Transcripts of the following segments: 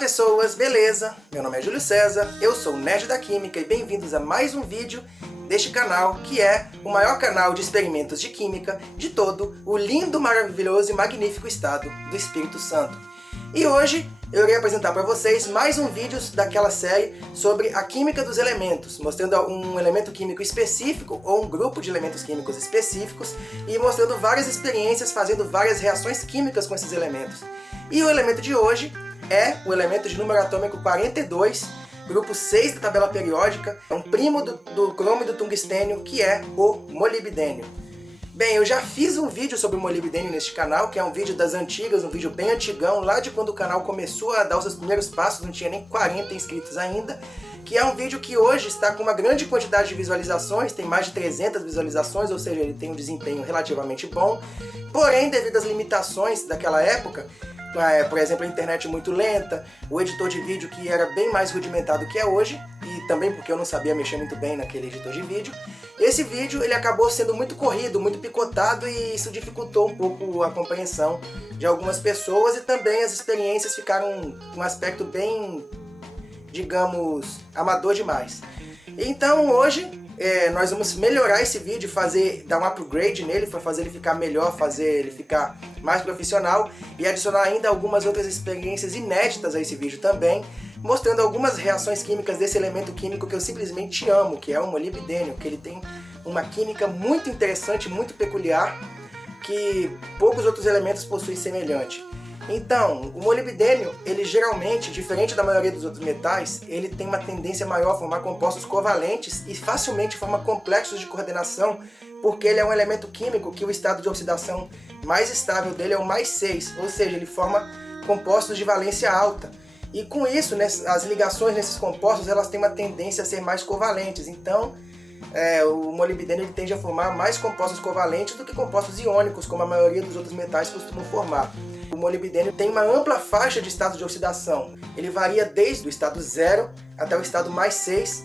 pessoas, beleza? Meu nome é Júlio César, eu sou o Nerd da Química e bem-vindos a mais um vídeo deste canal, que é o maior canal de experimentos de química de todo o lindo, maravilhoso e magnífico estado do Espírito Santo. E hoje eu irei apresentar para vocês mais um vídeo daquela série sobre a química dos elementos, mostrando um elemento químico específico ou um grupo de elementos químicos específicos e mostrando várias experiências, fazendo várias reações químicas com esses elementos. E o elemento de hoje é o elemento de número atômico 42, grupo 6 da tabela periódica, é um primo do cromo e do tungstênio, que é o molibdênio. Bem, eu já fiz um vídeo sobre o molibdênio neste canal, que é um vídeo das antigas, um vídeo bem antigão, lá de quando o canal começou a dar os seus primeiros passos, não tinha nem 40 inscritos ainda, que é um vídeo que hoje está com uma grande quantidade de visualizações, tem mais de 300 visualizações, ou seja, ele tem um desempenho relativamente bom, porém, devido às limitações daquela época, por exemplo, a internet muito lenta, o editor de vídeo que era bem mais rudimentado que é hoje, e também porque eu não sabia mexer muito bem naquele editor de vídeo, esse vídeo ele acabou sendo muito corrido, muito picotado, e isso dificultou um pouco a compreensão de algumas pessoas, e também as experiências ficaram com um aspecto bem, digamos, amador demais. Então hoje nós vamos melhorar esse vídeo, dar um upgrade nele, para fazer ele ficar melhor, fazer ele ficar mais profissional e adicionar ainda algumas outras experiências inéditas a esse vídeo também, mostrando algumas reações químicas desse elemento químico que eu simplesmente amo, que é o molibdênio, que ele tem uma química muito interessante, muito peculiar, que poucos outros elementos possuem semelhante. Então, o molibdênio, ele geralmente, diferente da maioria dos outros metais, ele tem uma tendência maior a formar compostos covalentes e facilmente forma complexos de coordenação, porque ele é um elemento químico que o estado de oxidação mais estável dele é o mais 6, ou seja, ele forma compostos de valência alta. E com isso, as ligações nesses compostos elas têm uma tendência a ser mais covalentes. Então, o molibdênio ele tende a formar mais compostos covalentes do que compostos iônicos, como a maioria dos outros metais costumam formar. O molibdênio tem uma ampla faixa de estados de oxidação. Ele varia desde o estado 0 até o estado mais 6,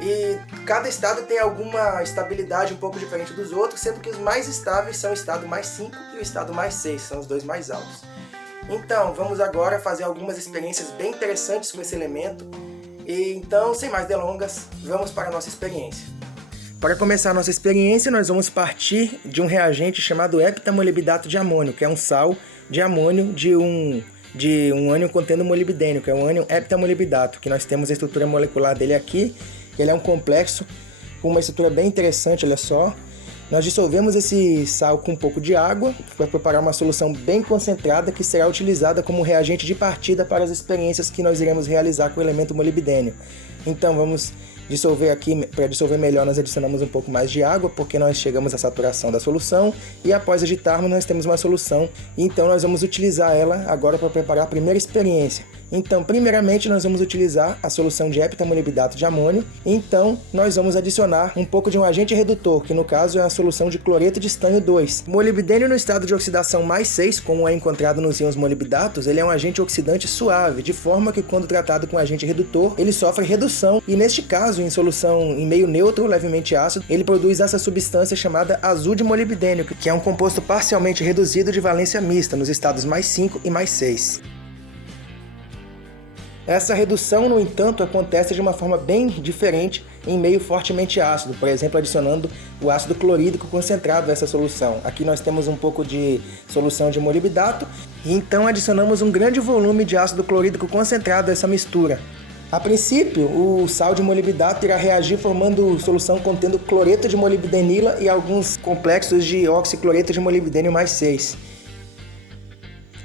e cada estado tem alguma estabilidade um pouco diferente dos outros, sendo que os mais estáveis são o estado mais 5 e o estado mais 6, são os dois mais altos. Então, vamos agora fazer algumas experiências bem interessantes com esse elemento. E então, sem mais delongas, vamos para a nossa experiência. Para começar a nossa experiência, nós vamos partir de um reagente chamado heptamolibdato de amônio, que é um sal de amônio de um ânion contendo molibdênio, que é um ânion heptamolibdato, que nós temos a estrutura molecular dele aqui. Ele é um complexo com uma estrutura bem interessante, olha só. Nós dissolvemos esse sal com um pouco de água para preparar uma solução bem concentrada que será utilizada como reagente de partida para as experiências que nós iremos realizar com o elemento molibdênio. Então vamos dissolver aqui. Para dissolver melhor nós adicionamos um pouco mais de água, porque nós chegamos à saturação da solução, e após agitarmos nós temos uma solução, então nós vamos utilizar ela agora para preparar a primeira experiência. Então, primeiramente, nós vamos utilizar a solução de heptamolibdato de amônio. Então, nós vamos adicionar um pouco de um agente redutor, que no caso é a solução de cloreto de estanho 2. O molibdênio no estado de oxidação mais 6, como é encontrado nos íons molibdatos, ele é um agente oxidante suave, de forma que quando tratado com agente redutor, ele sofre redução, e neste caso, em solução em meio neutro, levemente ácido, ele produz essa substância chamada azul de molibdênio, que é um composto parcialmente reduzido de valência mista, nos estados mais 5 e mais 6. Essa redução, no entanto, acontece de uma forma bem diferente em meio fortemente ácido, por exemplo, adicionando o ácido clorídrico concentrado a essa solução. Aqui nós temos um pouco de solução de molibdato, e então adicionamos um grande volume de ácido clorídrico concentrado a essa mistura. A princípio, o sal de molibdato irá reagir formando solução contendo cloreto de molibdenila e alguns complexos de oxicloreto de molibdênio mais 6.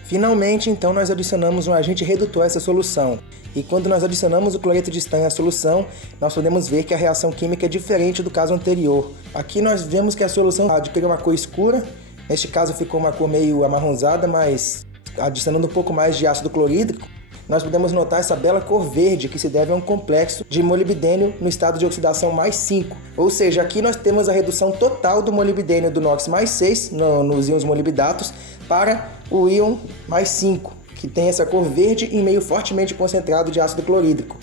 Finalmente, então, nós adicionamos um agente redutor a essa solução. E quando nós adicionamos o cloreto de estanho à solução, nós podemos ver que a reação química é diferente do caso anterior. Aqui nós vemos que a solução adquiriu uma cor escura, neste caso ficou uma cor meio amarronzada, mas adicionando um pouco mais de ácido clorídrico, nós podemos notar essa bela cor verde que se deve a um complexo de molibdênio no estado de oxidação mais 5. Ou seja, aqui nós temos a redução total do molibdênio do NOx mais 6 nos íons molibdatos para o íon mais 5, que tem essa cor verde e meio fortemente concentrado de ácido clorídrico.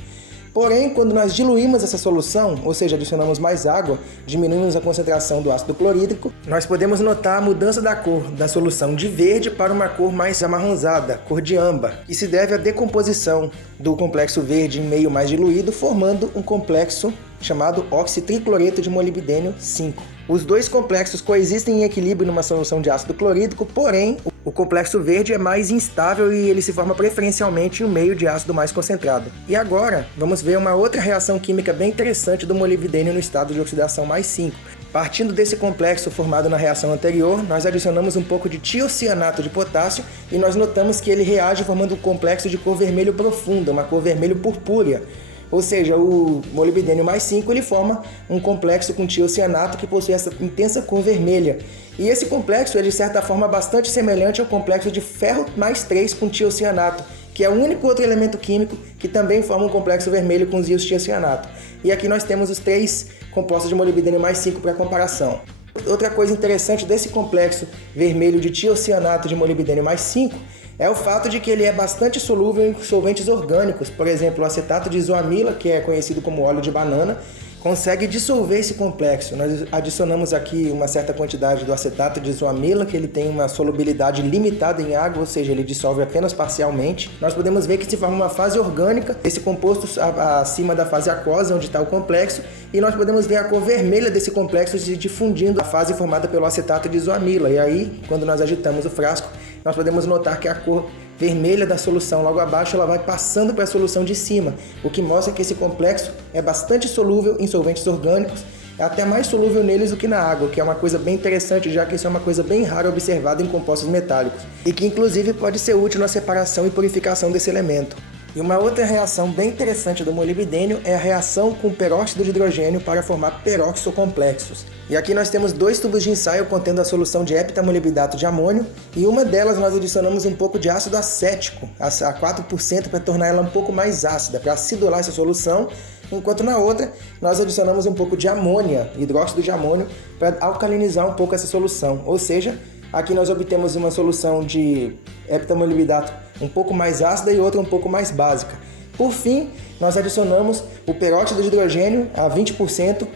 Porém, quando nós diluímos essa solução, ou seja, adicionamos mais água, diminuímos a concentração do ácido clorídrico, nós podemos notar a mudança da cor da solução de verde para uma cor mais amarronzada, cor de âmbar, que se deve à decomposição do complexo verde em meio mais diluído, formando um complexo chamado oxitricloreto de molibdênio 5. Os dois complexos coexistem em equilíbrio numa solução de ácido clorídrico, porém, o complexo verde é mais instável e ele se forma preferencialmente em um meio de ácido mais concentrado. E agora, vamos ver uma outra reação química bem interessante do molibdênio no estado de oxidação mais 5. Partindo desse complexo formado na reação anterior, nós adicionamos um pouco de tiocianato de potássio e nós notamos que ele reage formando um complexo de cor vermelho profunda, uma cor vermelho purpúrea. Ou seja, o molibdênio mais 5 ele forma um complexo com tiocianato que possui essa intensa cor vermelha. E esse complexo é de certa forma bastante semelhante ao complexo de ferro mais 3 com tiocianato, que é o único outro elemento químico que também forma um complexo vermelho com os íons tiocianato. E aqui nós temos os 3 compostos de molibdênio mais 5 para comparação. Outra coisa interessante desse complexo vermelho de tiocianato de molibdênio mais 5 é o fato de que ele é bastante solúvel em solventes orgânicos. Por exemplo, o acetato de isoamila, que é conhecido como óleo de banana, consegue dissolver esse complexo. Nós adicionamos aqui uma certa quantidade do acetato de isoamila, que ele tem uma solubilidade limitada em água, ou seja, ele dissolve apenas parcialmente. Nós podemos ver que se forma uma fase orgânica, esse composto acima da fase aquosa, onde está o complexo, e nós podemos ver a cor vermelha desse complexo se difundindo a fase formada pelo acetato de isoamila. E aí, quando nós agitamos o frasco, nós podemos notar que a cor vermelha da solução logo abaixo ela vai passando para a solução de cima, o que mostra que esse complexo é bastante solúvel em solventes orgânicos, é até mais solúvel neles do que na água, que é uma coisa bem interessante, já que isso é uma coisa bem rara observada em compostos metálicos, e que inclusive pode ser útil na separação e purificação desse elemento. E uma outra reação bem interessante do molibdênio é a reação com peróxido de hidrogênio para formar peroxocomplexos. E aqui nós temos 2 tubos de ensaio contendo a solução de heptamolibdato de amônio, e uma delas nós adicionamos um pouco de ácido acético, a 4%, para tornar ela um pouco mais ácida, para acidular essa solução, enquanto na outra nós adicionamos um pouco de amônia, hidróxido de amônio, para alcalinizar um pouco essa solução. Ou seja, aqui nós obtemos uma solução de heptamolibdato um pouco mais ácida e outra um pouco mais básica. Por fim, nós adicionamos o peróxido de hidrogênio a 20%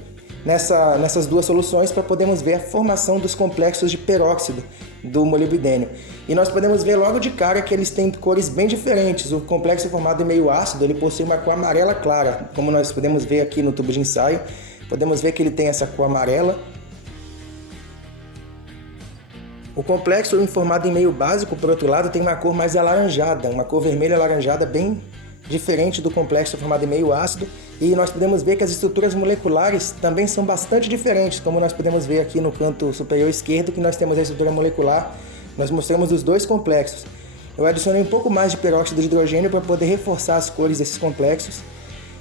nessas duas soluções para podermos ver a formação dos complexos de peróxido do molibdênio. E nós podemos ver logo de cara que eles têm cores bem diferentes. O complexo formado em meio ácido ele possui uma cor amarela clara, como nós podemos ver aqui no tubo de ensaio. Podemos ver que ele tem essa cor amarela. O complexo formado em meio básico, por outro lado, tem uma cor mais alaranjada, uma cor vermelha alaranjada bem diferente do complexo formado em meio ácido, e nós podemos ver que as estruturas moleculares também são bastante diferentes, como nós podemos ver aqui no canto superior esquerdo, que nós temos a estrutura molecular, nós mostramos os 2 complexos. Eu adicionei um pouco mais de peróxido de hidrogênio para poder reforçar as cores desses complexos.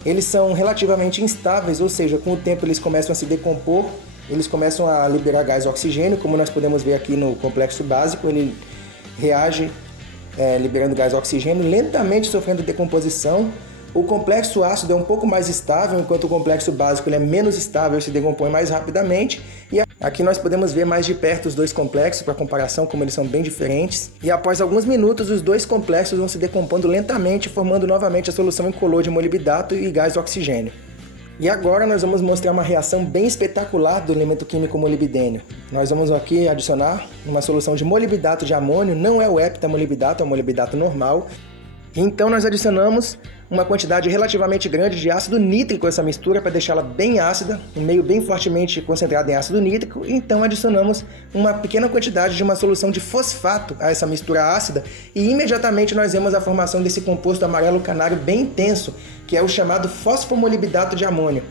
Eles são relativamente instáveis, ou seja, com o tempo eles começam a se decompor, eles começam a liberar gás oxigênio, como nós podemos ver aqui no complexo básico, ele reage liberando gás oxigênio, lentamente sofrendo decomposição. O complexo ácido é um pouco mais estável, enquanto o complexo básico ele é menos estável e se decompõe mais rapidamente. E aqui nós podemos ver mais de perto os 2 complexos, para comparação, como eles são bem diferentes. E após alguns minutos, os 2 complexos vão se decompondo lentamente, formando novamente a solução incolor de molibdato e gás oxigênio. E agora nós vamos mostrar uma reação bem espetacular do elemento químico molibdênio. Nós vamos aqui adicionar uma solução de molibdato de amônio, não é o heptamolibdato, é o molibdato normal. Então nós adicionamos uma quantidade relativamente grande de ácido nítrico a essa mistura para deixá-la bem ácida, um meio bem fortemente concentrado em ácido nítrico. Então adicionamos uma pequena quantidade de uma solução de fosfato a essa mistura ácida e imediatamente nós vemos a formação desse composto amarelo canário bem intenso, que é o chamado fosfomolibdato de amônio.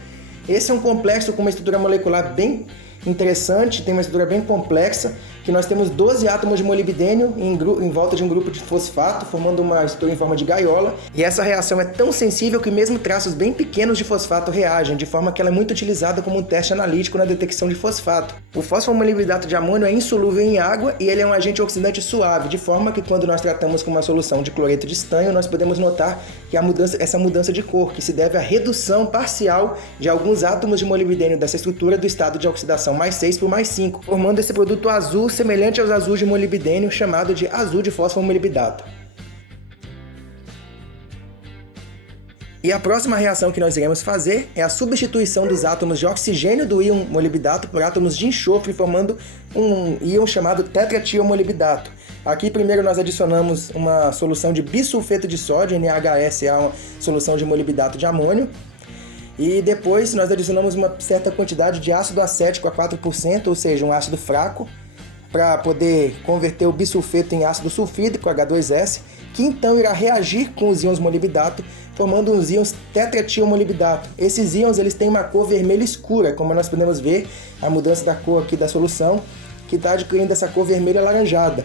Esse é um complexo com uma estrutura molecular bem interessante, tem uma estrutura bem complexa, que nós temos 12 átomos de molibdênio em volta de um grupo de fosfato, formando uma estrutura em forma de gaiola. E essa reação é tão sensível que mesmo traços bem pequenos de fosfato reagem, de forma que ela é muito utilizada como um teste analítico na detecção de fosfato. O fosfomolibdato de amônio é insolúvel em água e ele é um agente oxidante suave, de forma que quando nós tratamos com uma solução de cloreto de estanho, nós podemos notar que essa mudança de cor, que se deve à redução parcial de alguns átomos de molibdênio dessa estrutura do estado de oxidação mais 6 por mais 5, formando esse produto azul semelhante aos azuis de molibdênio, chamado de azul de fosfomolibdato. E a próxima reação que nós iremos fazer é a substituição dos átomos de oxigênio do íon molibdato por átomos de enxofre, formando um íon chamado tetratiomolibdato. Aqui primeiro nós adicionamos uma solução de bisulfeto de sódio, NaHS, a uma solução de molibdato de amônio. E depois nós adicionamos uma certa quantidade de ácido acético a 4%, ou seja, um ácido fraco, para poder converter o bisulfeto em ácido sulfídrico, H2S, que então irá reagir com os íons molibdato, formando os íons tetratiomolibdato. Esses íons eles têm uma cor vermelha escura, como nós podemos ver a mudança da cor aqui da solução, que está adquirindo essa cor vermelha alaranjada.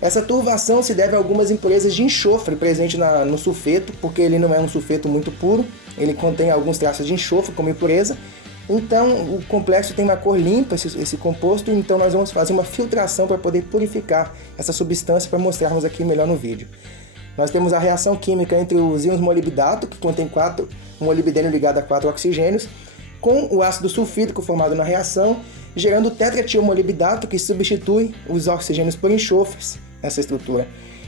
Essa turvação se deve a algumas impurezas de enxofre presentes no sulfeto, porque ele não é um sulfeto muito puro, ele contém alguns traços de enxofre como impureza. Então o complexo tem uma cor limpa, esse composto, então nós vamos fazer uma filtração para poder purificar essa substância para mostrarmos aqui melhor no vídeo. Nós temos a reação química entre os íons molibdato, que contém 4 molibdênio ligado a 4 oxigênios, com o ácido sulfídrico formado na reação, gerando o tetratiomolibdato, que substitui os oxigênios por enxofres nessa estrutura.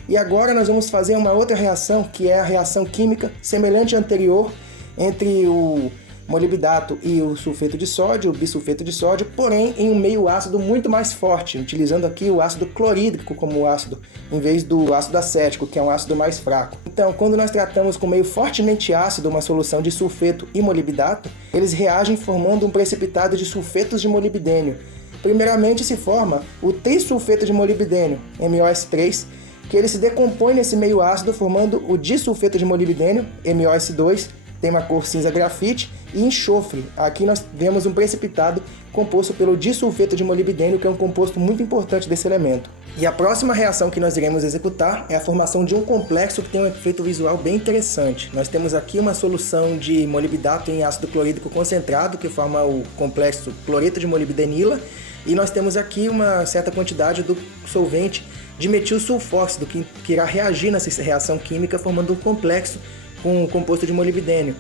E agora nós vamos fazer uma outra reação, que é a reação química semelhante à anterior entre o molibdato e o sulfeto de sódio, o bisulfeto de sódio, porém em um meio ácido muito mais forte, utilizando aqui o ácido clorídrico como ácido, em vez do ácido acético, que é um ácido mais fraco. Então, quando nós tratamos com meio fortemente ácido uma solução de sulfeto e molibdato, eles reagem formando um precipitado de sulfetos de molibdênio. Primeiramente se forma o trisulfeto de molibdênio, MoS3, que ele se decompõe nesse meio ácido formando o disulfeto de molibdênio, MoS2, tem uma cor cinza grafite, e enxofre. Aqui nós vemos um precipitado composto pelo disulfeto de molibdênio, que é um composto muito importante desse elemento. E a próxima reação que nós iremos executar é a formação de um complexo que tem um efeito visual bem interessante. Nós temos aqui uma solução de molibdato em ácido clorídrico concentrado, que forma o complexo cloreto de molibdenila, e nós temos aqui uma certa quantidade do solvente de metil sulfóxido, que irá reagir nessa reação química, formando um complexo com o composto de molibdênio.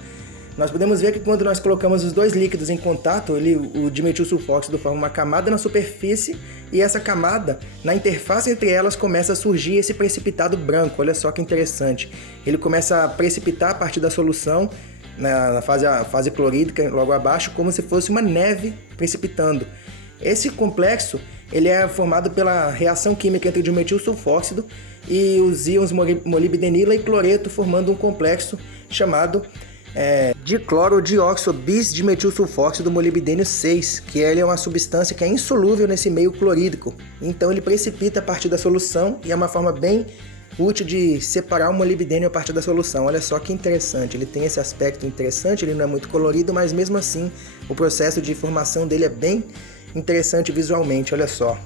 Nós podemos ver que quando nós colocamos os dois líquidos em contato, o dimetil sulfóxido forma uma camada na superfície e essa camada, na interface entre elas, começa a surgir esse precipitado branco. Olha só que interessante. Ele começa a precipitar a partir da solução, na fase clorídrica, logo abaixo, como se fosse uma neve precipitando. Esse complexo ele é formado pela reação química entre o dimetil sulfóxido e os íons molibdenila e cloreto, formando um complexo chamado diclorodioxo bis-dimetilsulfóxido molibdênio 6, que ele é uma substância que é insolúvel nesse meio clorídrico. Então ele precipita a partir da solução e é uma forma bem útil de separar o molibdênio a partir da solução. Olha só que interessante, ele tem esse aspecto interessante, ele não é muito colorido, mas mesmo assim o processo de formação dele é bem interessante visualmente, olha só.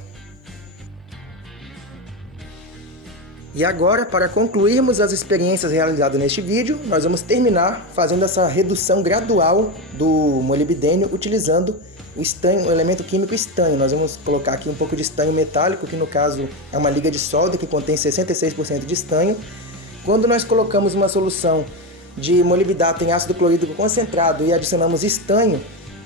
E agora, para concluirmos as experiências realizadas neste vídeo, nós vamos terminar fazendo essa redução gradual do molibdênio utilizando o estanho, o elemento químico estanho. Nós vamos colocar aqui um pouco de estanho metálico, que no caso é uma liga de solda que contém 66% de estanho. Quando nós colocamos uma solução de molibdato em ácido clorídrico concentrado e adicionamos estanho,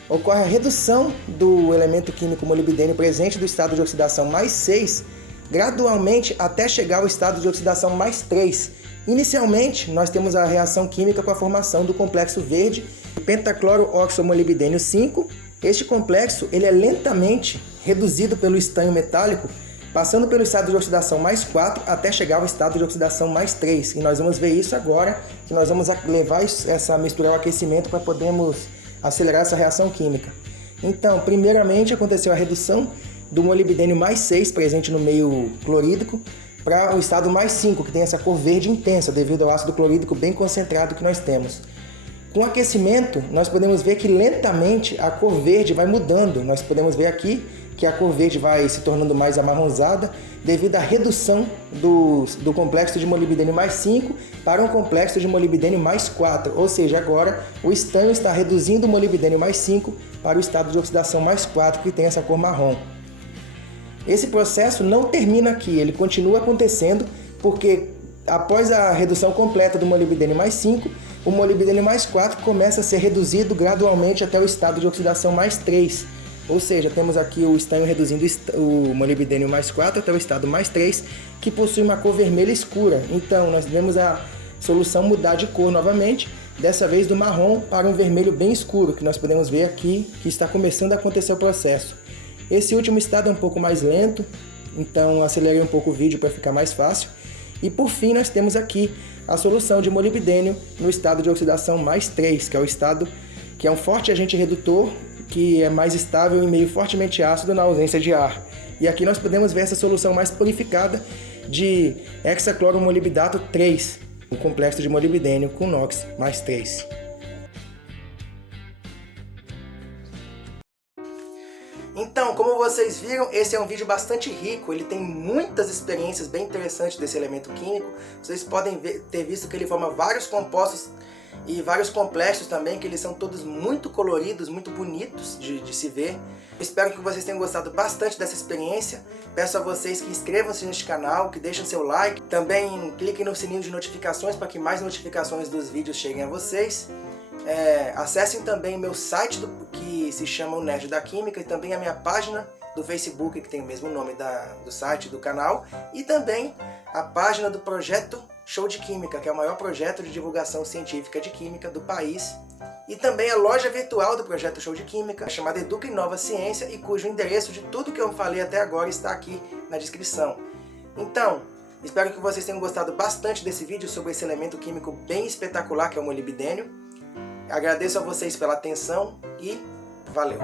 ocorre a redução do elemento químico molibdênio presente do estado de oxidação mais 6, gradualmente até chegar ao estado de oxidação mais 3. Inicialmente, nós temos a reação química com a formação do complexo verde, pentaclorooxomolibdênio 5. Este complexo ele é lentamente reduzido pelo estanho metálico, passando pelo estado de oxidação mais 4 até chegar ao estado de oxidação mais 3. E nós vamos ver isso agora, que nós vamos levar essa mistura ao aquecimento para podermos acelerar essa reação química. Então, primeiramente aconteceu a redução do molibdênio mais 6 presente no meio clorídrico para o estado mais 5, que tem essa cor verde intensa devido ao ácido clorídrico bem concentrado que nós temos. Com o aquecimento, nós podemos ver que lentamente a cor verde vai mudando. Nós podemos ver aqui que a cor verde vai se tornando mais amarronzada devido à redução do complexo de molibdênio mais 5 para um complexo de molibdênio mais 4. Ou seja, agora o estanho está reduzindo o molibdênio mais 5 para o estado de oxidação mais 4, que tem essa cor marrom. Esse processo não termina aqui, ele continua acontecendo porque após a redução completa do molibdênio mais 5, o molibdênio mais 4 começa a ser reduzido gradualmente até o estado de oxidação mais 3. Ou seja, temos aqui o estanho reduzindo o molibdênio mais 4 até o estado mais 3, que possui uma cor vermelha escura. Então, nós vemos a solução mudar de cor novamente dessa vez do marrom para um vermelho bem escuro, que nós podemos ver aqui que está começando a acontecer o processo. Esse último estado é um pouco mais lento, então acelerei um pouco o vídeo para ficar mais fácil. E por fim nós temos aqui a solução de molibdênio no estado de oxidação mais 3, que é o estado que é um forte agente redutor, que é mais estável e meio fortemente ácido na ausência de ar. E aqui nós podemos ver essa solução mais purificada de hexacloromolibdato 3, o complexo de molibdênio com NOx mais 3. Então, como vocês viram, esse é um vídeo bastante rico, ele tem muitas experiências bem interessantes desse elemento químico. Vocês podem ter visto que ele forma vários compostos e vários complexos também, que eles são todos muito coloridos, muito bonitos de se ver. Espero que vocês tenham gostado bastante dessa experiência. Peço a vocês que inscrevam-se neste canal, que deixem seu like. Também cliquem no sininho de notificações para que mais notificações dos vídeos cheguem a vocês. Acessem também o meu site que se chama O Nerd da Química e também a minha página do Facebook, que tem o mesmo nome do site do canal, e também a página do projeto Show de Química, que é o maior projeto de divulgação científica de química do país, e também a loja virtual do projeto Show de Química, chamada Educa Inova Ciência, e cujo endereço de tudo que eu falei até agora está aqui na descrição. Então, espero que vocês tenham gostado bastante desse vídeo sobre esse elemento químico bem espetacular que é o molibdênio. Agradeço a vocês pela atenção e valeu!